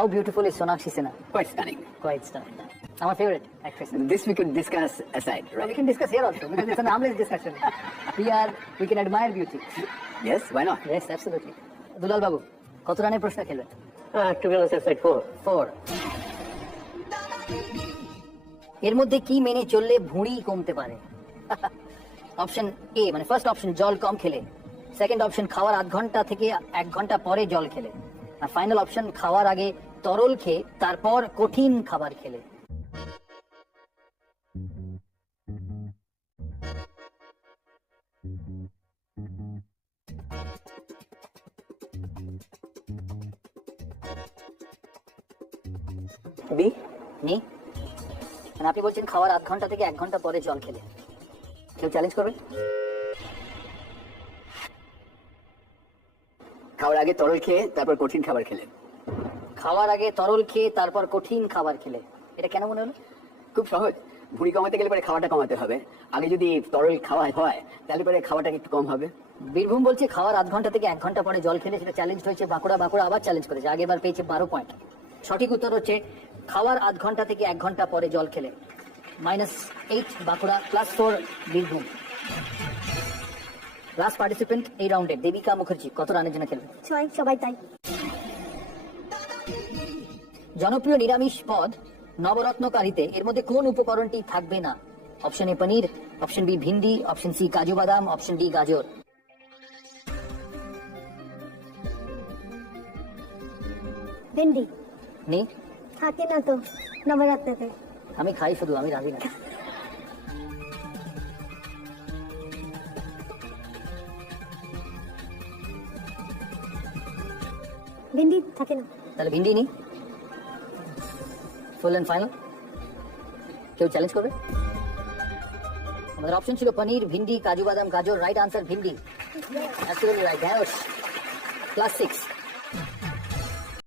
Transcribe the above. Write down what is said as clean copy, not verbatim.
How beautiful is Sonakshi Sinha? Quite stunning. Quite stunning. Our favorite actress. This we could discuss aside, We right? can discuss here also because it's an armless discussion. We can admire beauty. Yes, why not? Yes, absolutely. দুলাল বাবু কত রানের প্রশ্ন খেলবেন? To be honest, I said 4. 4. এর মধ্যে কি মেনে চললে ভুঁড়ি কমতে পারে? অপশন এ মানে ফার্স্ট অপশন জল কম খেলে, সেকেন্ড অপশন খাওয়ার আধ ঘন্টা থেকে 1 ঘন্টা পরে জল খেলে, আর ফাইনাল অপশন খাওয়ার আগে তরল খেয়ে তারপর কঠিন খাবার খেলে। B? নি মানে আপনি বলছেন খাওয়ার আধ ঘন্টা থেকে 1 ঘন্টা পরে জল খেলে। কেউ চ্যালেঞ্জ করবে? খাওয়ার আগে তরল খেয়ে তারপর কঠিন খাবার খেলে। খাওয়ার আগে তরল খেয়ে তারপর কঠিন খাবার খেলে, এটা কেন মনে হলো? খুব সহজ। ভুঁড়ি কমাতে গেলে পরে খাওয়াটা কমাতে হবে। আগে যদি তরল খাওয়া হয় তাহলে পরে খাওয়াটা একটু কম হবে। বীরভূম বলছে খাওয়ার আধ ঘন্টা থেকে 1 ঘন্টা পরে জল খেলে, সেটা চ্যালেঞ্জ হয়েছে বাঁকুড়া আবার চ্যালেঞ্জ করেছে, আগেরবার পেয়েছে 12 পয়েন্ট। সঠিক উত্তর হচ্ছে খাওয়ার আধ ঘন্টা থেকে 1 ঘন্টা পরে জল খেলে। -8 বাঁকুড়া, +4 বীরভূম। লাস্ট পার্টিসিপেন্ট এই রাউন্ডে দেবিকা মুখার্জি কত রানের জন্য খেলবে? 6, সবাই তাই। জনপ্রিয় নিরামিষ পদ নবরত্নকারীতে এর মধ্যে কোন উপকরণটি থাকবে না? Option A paneer, option B bhindi, option C কাজু বাদাম, অপশন ডি গাজর। ভেন্ডি নি থাকে না তো নবরাত্রিতে। আমি খাই শুধু, আমি রাঁধি না। ভেন্ডি থাকে না। তাহলে ভিন্ডি নি? Full and final? কেউ চ্যালেঞ্জ করবে? আমাদের অপশন ছিল পনির, ভিন্ডি, কাজু বাদাম, গাজর। রাইট আনসার ভিন্ডি। Absolutely right. +6